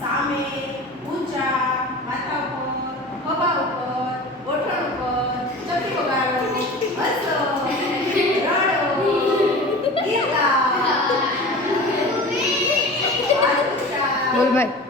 સામે ઊંચા માથા ઉપર ખભા ઉપર ગોઠણ ઉપર ચપટી વગાડો હસો રડો ગીત ગાઓ બોલ ભાઈ